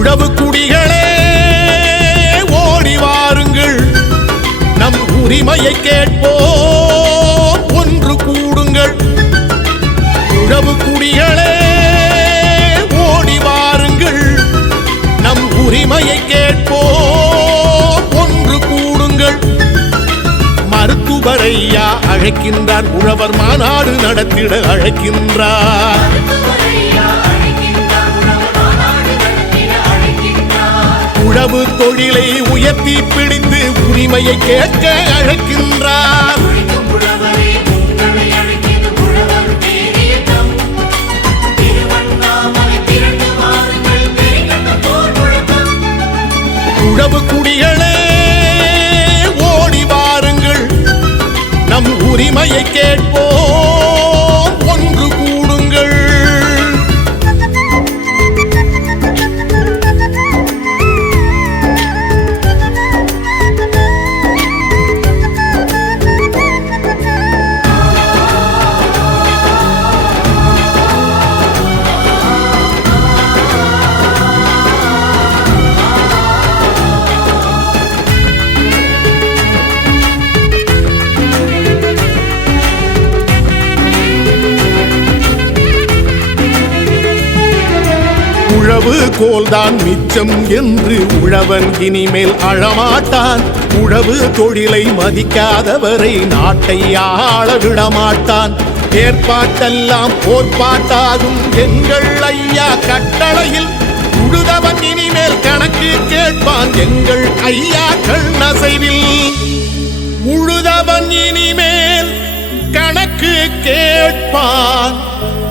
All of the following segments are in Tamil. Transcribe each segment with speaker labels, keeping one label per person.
Speaker 1: உழவு குடிகளே ஓடி வாருங்கள் நம் உரிமையை கேட்போம் ஒன்று கூடுங்கள் உழவு குடிகளே ஓடி வாருங்கள் நம் உரிமையை கேட்போம் ஒன்று கூடுங்கள் மருத்துவரையா அழைக்கின்றார் உழவர் மாநாடு நடத்திட அழைக்கின்றார் உழவு தொழிலை உயர்த்தி பிடித்து உரிமையை கேட்க அழைக்கின்றார் உழவு குடிகளே ஓடி வாருங்கள் நம் உரிமையை கேட்போம் உழவு கோல்தான் மிச்சம் என்று உழவன் இனிமேல் அழமாட்டான் உழவு தொழிலை மதிக்காதவரை நாட்டை ஆள விடமாட்டான் ஏற்பாட்டெல்லாம் போர்ப்பாட்டாகும் எங்கள் ஐயா கட்டளையில் உழுதவன் இனிமேல் கணக்கு கேட்பான் எங்கள் ஐயா ஐயாக்கள் நசைவில் உழுதவன் இனிமேல் கணக்கு கேட்பான்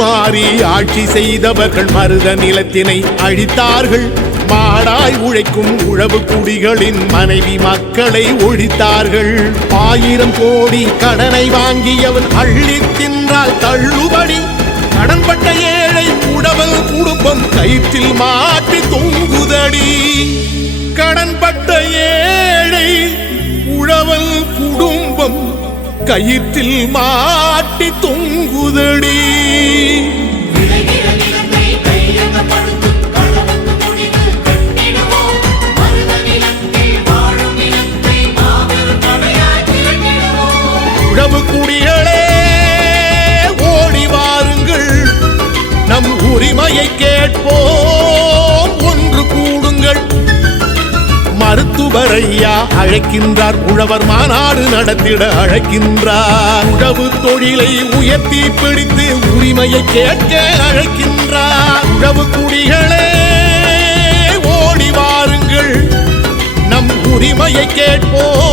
Speaker 1: மாறி ஆட்சி செய்தவர்கள் மருத நிலத்தினை அழித்தார்கள் மாடாய் உழைக்கும் உழவு குடிகளின் மனைவி மக்களை ஒழித்தார்கள் ஆயிரம் கோடி கடனை வாங்கியவன் அள்ளி தின்றால் தள்ளுபடி கடன்பட்ட ஏழை உடவல் குடும்பம் கயிற்றில் மாற்றி தொங்குதடி கடன்பட்ட ஏழை உழவல் குடும்பம் கயிற்றில் மாட்டி தொங்குதடி உழவு குடிகளே ஓடி வாருங்கள் நம் உரிமையை கேட்போம் ஒன்று கூடுங்கள் மருத்துவர் ஐயா அழைக்கின்றார் உழவர் மாநாடு நடத்திட அழைக்கின்றார் உழவு தொழிலை உயர்த்தி பிடித்து உரிமையை கேட்க அழைக்கின்றார் உழவு குடிகளே ஓடி வாருங்கள் நம் உரிமையை கேட்போம்